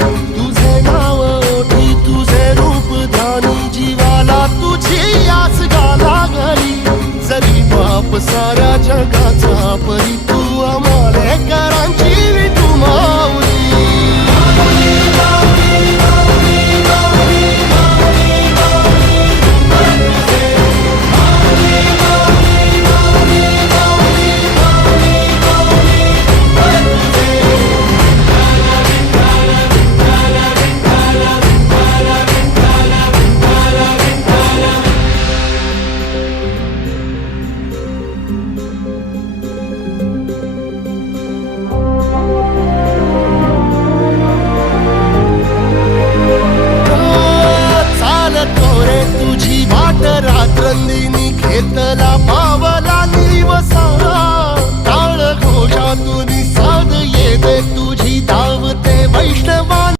Thank you. virtude